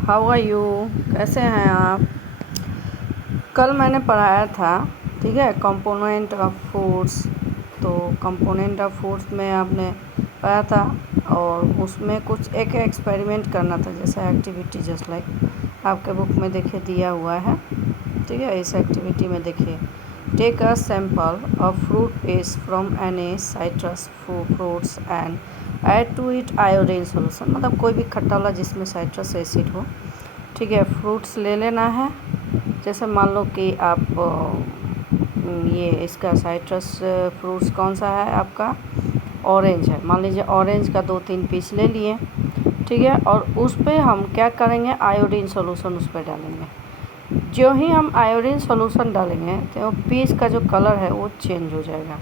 How are you. कैसे हैं आप। कल मैंने पढ़ाया था, ठीक है, कंपोनेंट ऑफ फूड्स। तो कंपोनेंट ऑफ फूड्स में आपने पढ़ा था और उसमें कुछ एक एक्सपेरिमेंट करना था, जैसे एक्टिविटी जस्ट लाइक आपके बुक में देखिए दिया हुआ है। ठीक है, इस एक्टिविटी में देखिए, take a sample of fruit paste from any citrus fruits and add to it iodine solution. मतलब कोई भी खट्टा वाला जिसमें साइट्रस एसिड हो। ठीक है, फ्रूट्स ले लेना है। जैसे मान लो कि आप ये इसका साइट्रस फ्रूट्स कौन सा है आपका, ऑरेंज है। मान लीजिए ऑरेंज का 2-3 पीस ले लिए। ठीक है, और उस पर हम क्या करेंगे, आयोडीन सोल्यूशन उस पर डालेंगे। जो ही हम आयोडीन सोल्यूशन डालेंगे तो पीस का जो कलर है वो चेंज हो जाएगा।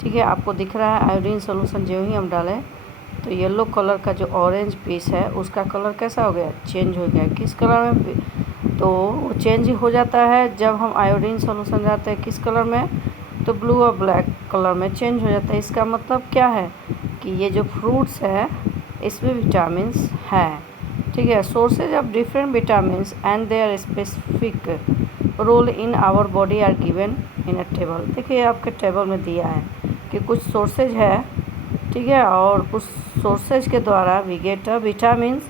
ठीक है, आपको दिख रहा है आयोडीन सोल्यूशन जो ही हम डालें तो येलो कलर का जो ऑरेंज पीस है उसका कलर कैसा हो गया, चेंज हो गया। किस कलर में, तो वो चेंज हो जाता है जब हम आयोडीन सोल्यूशन डालते हैं किस कलर में, तो ब्लू और ब्लैक कलर में चेंज हो जाता है। इसका मतलब क्या है कि ये जो फ्रूट्स है इसमें विटामिन्स है। ठीक है, sources of different vitamins and their specific role in our body are given in a table. देखिए आपके टेबल में दिया है कि कुछ सोर्सेज है। ठीक है, और उस सोर्सेज के द्वारा वी गेट विटामिन्स।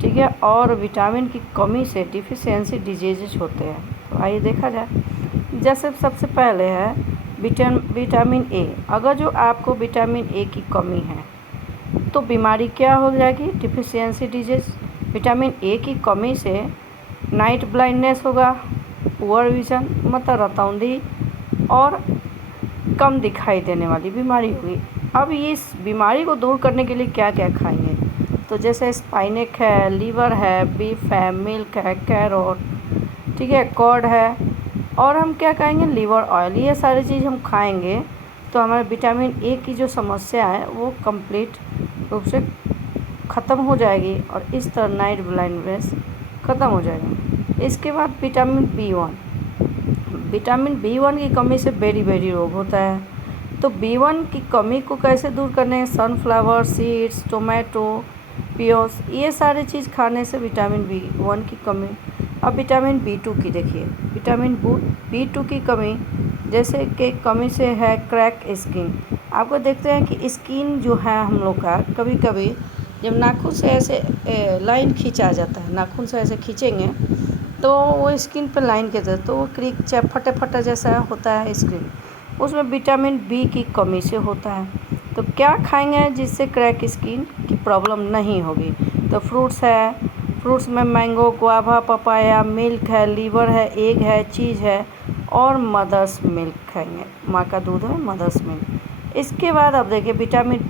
ठीक है, और विटामिन की कमी से डिफिशियंसी डिजीजेज होते हैं। तो आइए देखा जाए। जैसे सबसे पहले है विटामिन ए। अगर जो आपको विटामिन ए की कमी है तो बीमारी क्या हो जाएगी, डिफिशियंसी डिजीज। विटामिन ए की कमी से नाइट ब्लाइंडनेस होगा, पुअर विजन मतलब रतौंधी और कम दिखाई देने वाली बीमारी होगी। अब इस बीमारी को दूर करने के लिए क्या क्या खाएंगे, तो जैसे स्पाइनेक है, लीवर है, बीफ है, मिल्क है, कैरोट, ठीक है, कॉर्ड है, और हम क्या खाएंगे, लीवर ऑयल। ये सारी चीज़ हम खाएंगे तो हमारे विटामिन ए की जो समस्या है वो कंप्लीट रूप से ख़त्म हो जाएगी और इस तरह नाइट ब्लाइंडनेस ख़त्म हो जाएगा। इसके बाद विटामिन B1। विटामिन B1 की कमी से बेरी रोग होता है। तो B1 की कमी को कैसे दूर करने, सनफ्लावर सीड्स, टोमेटो, पियोस, ये सारी चीज़ खाने से विटामिन B1 की कमी। अब विटामिन B2 की देखिए, विटामिन B2 की कमी जैसे कि कमी से है क्रैक स्किन। आपको देखते हैं कि स्किन जो है हम लोग का कभी कभी जब नाखून से ऐसे लाइन खींचा जाता है, नाखून से ऐसे खींचेंगे तो वो स्किन पर लाइन के तो वो क्रिक फटे फटे जैसा होता है स्किन, उसमें विटामिन बी की कमी से होता है। तो क्या खाएंगे जिससे क्रैक स्किन की प्रॉब्लम नहीं होगी, तो फ्रूट्स है। फ्रूट्स में मैंगो, गुआवा, पपाया, मिल्क है, लीवर है, एग है, चीज़ है और मदर्स मिल्क खाएंगे। माँ का दूध है, मदर्स मिल्क। इसके बाद अब देखिए विटामिन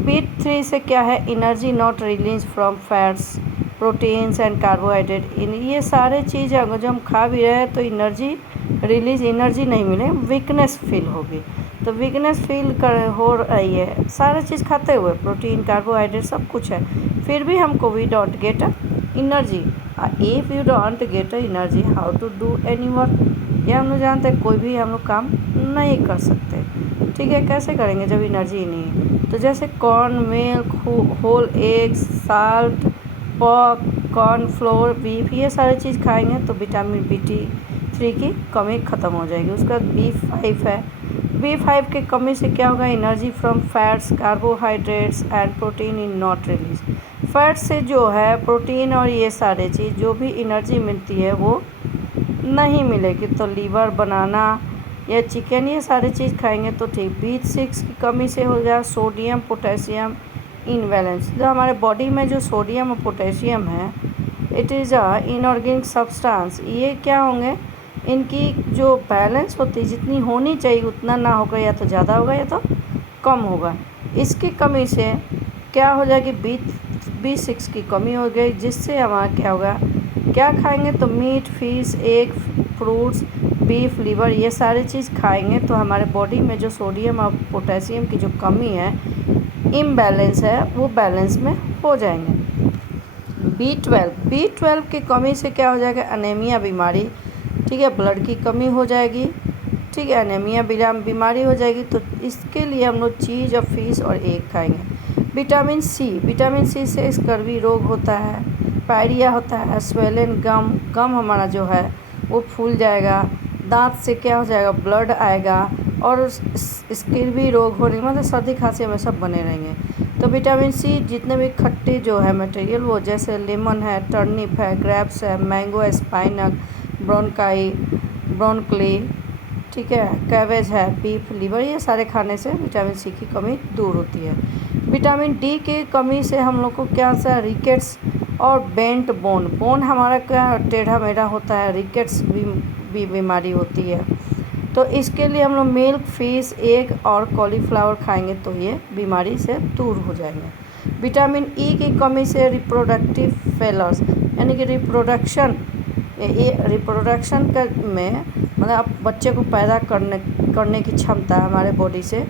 B3 से क्या है, energy not release from fats, proteins and carbohydrate. ये सारे चीज़ अगर जो हम खा भी रहे हैं तो एनर्जी नहीं मिले, वीकनेस फील होगी। तो वीकनेस फील हो रही है सारा चीज़ खाते हुए, प्रोटीन, कार्बोहाइड्रेट सब कुछ है, फिर भी हमको we don't get energy. If you don't get energy how to do any work. ये हम लोग जानते हैं, कोई भी हम लोग काम नहीं कर सकते। ठीक है, कैसे करेंगे जब एनर्जी नहीं है। तो जैसे corn, milk, whole eggs, salt, pop, corn flour, beef, ये सारी चीज़ खाएंगे तो विटामिन B3 की कमी ख़त्म हो जाएगी। उसका B5 है। B5 की कमी से क्या होगा, energy from fats, carbohydrates and protein in not release. Fat से जो है प्रोटीन और ये सारे चीज़ जो भी एनर्जी मिलती है वो नहीं मिलेगी। तो लीवर, बनाना या चिकन, ये सारी चीज़ खाएंगे तो ठीक। B6 की कमी से हो जाए सोडियम पोटेशियम इनबैलेंस। जो हमारे बॉडी में जो सोडियम और पोटेशियम है, it is a inorganic substance. ये क्या होंगे, इनकी जो बैलेंस होती है जितनी होनी चाहिए उतना ना होगा, या तो ज़्यादा होगा या तो कम होगा। इसकी कमी से क्या हो जाएगी, B6 की कमी हो गई, जिससे हमारा क्या होगा, क्या खाएंगे तो meat, fish, egg, fruits, beef, liver, ये सारी चीज़ खाएंगे तो हमारे बॉडी में जो सोडियम और पोटेशियम की जो कमी है, इम्बैलेंस है, वो बैलेंस में हो जाएंगे। B12 की कमी से क्या हो जाएगा, अनेमिया बीमारी। ठीक है, ब्लड की कमी हो जाएगी। ठीक है, अनेमिया बीमारी हो जाएगी। तो इसके लिए हम लोग चीज़ और फिश और एग खाएंगे। विटामिन सी से स्कर्वी रोग होता है। पायरिया होता है, स्वेलन गम, गम हमारा जो है वो फूल जाएगा, दांत से क्या हो जाएगा, ब्लड आएगा, और स्किर्वी रोग होने मतलब सर्दी खांसी हमेशा बने रहेंगे। तो विटामिन सी जितने भी खट्टे जो है मटेरियल वो जैसे लेमन है, टर्निप है, ग्रेप्स है, मैंगो है, स्पाइनक, ब्रोनकली, ठीक है, कैबेज है, बीफ लिवर, ये सारे खाने से विटामिन सी की कमी दूर होती है। विटामिन डी की कमी से हम लोग को क्या सा रिकेट्स और बेंट बोन हमारा क्या टेढ़ा मेढ़ा होता है, रिकेट्स भी बीमारी होती है। तो इसके लिए हम लोग मिल्क, फिश, एग और कॉलीफ्लावर खाएंगे तो ये बीमारी से दूर हो जाएंगे। विटामिन ई की कमी से रिप्रोडक्टिव फेलर्स यानी कि रिप्रोडक्शन में मतलब आप बच्चे को पैदा करने की क्षमता हमारे बॉडी से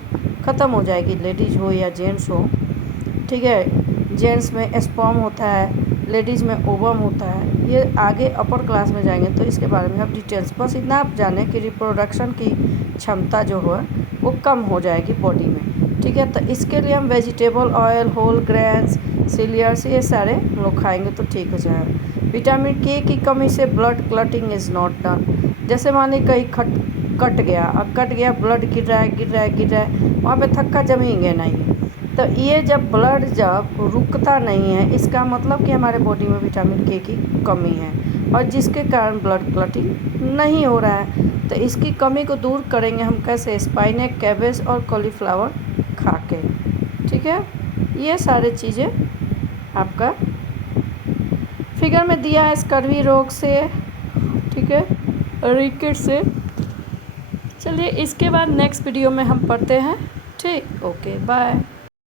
ख़त्म हो जाएगी, लेडीज़ हो या जेंट्स हो, ठीक है। जेंट्स में स्पर्म होता है, लेडीज़ में ओवम होता है। ये आगे अपर क्लास में जाएंगे तो इसके बारे में आप डिटेल्स, बस इतना आप जानें कि रिप्रोडक्शन की क्षमता जो है वो कम हो जाएगी बॉडी में, ठीक है। तो इसके लिए हम vegetable oil, whole grains, cereals ये सारे हम लोग खाएंगे तो ठीक हो जाएगा। विटामिन के की कमी से blood clotting is not done. जैसे मान ली कहीं कट गया, ब्लड गिर रहा है, वहाँ पे थक्का जमेंगे नहीं। तो ये जब ब्लड जब रुकता नहीं है, इसका मतलब कि हमारे बॉडी में विटामिन के की कमी है, और जिसके कारण ब्लड क्लटिंग नहीं हो रहा है। तो इसकी कमी को दूर करेंगे हम कैसे, स्पाइनक, कैबेज और कॉलीफ्लावर खा के, ठीक है। ये सारे चीज़ें आपका फिगर में दिया है स्कर्वी रोग से, ठीक है, रिकेट से। चलिए इसके बाद नेक्स्ट वीडियो में हम पढ़ते हैं, ठीक, ओके बाय।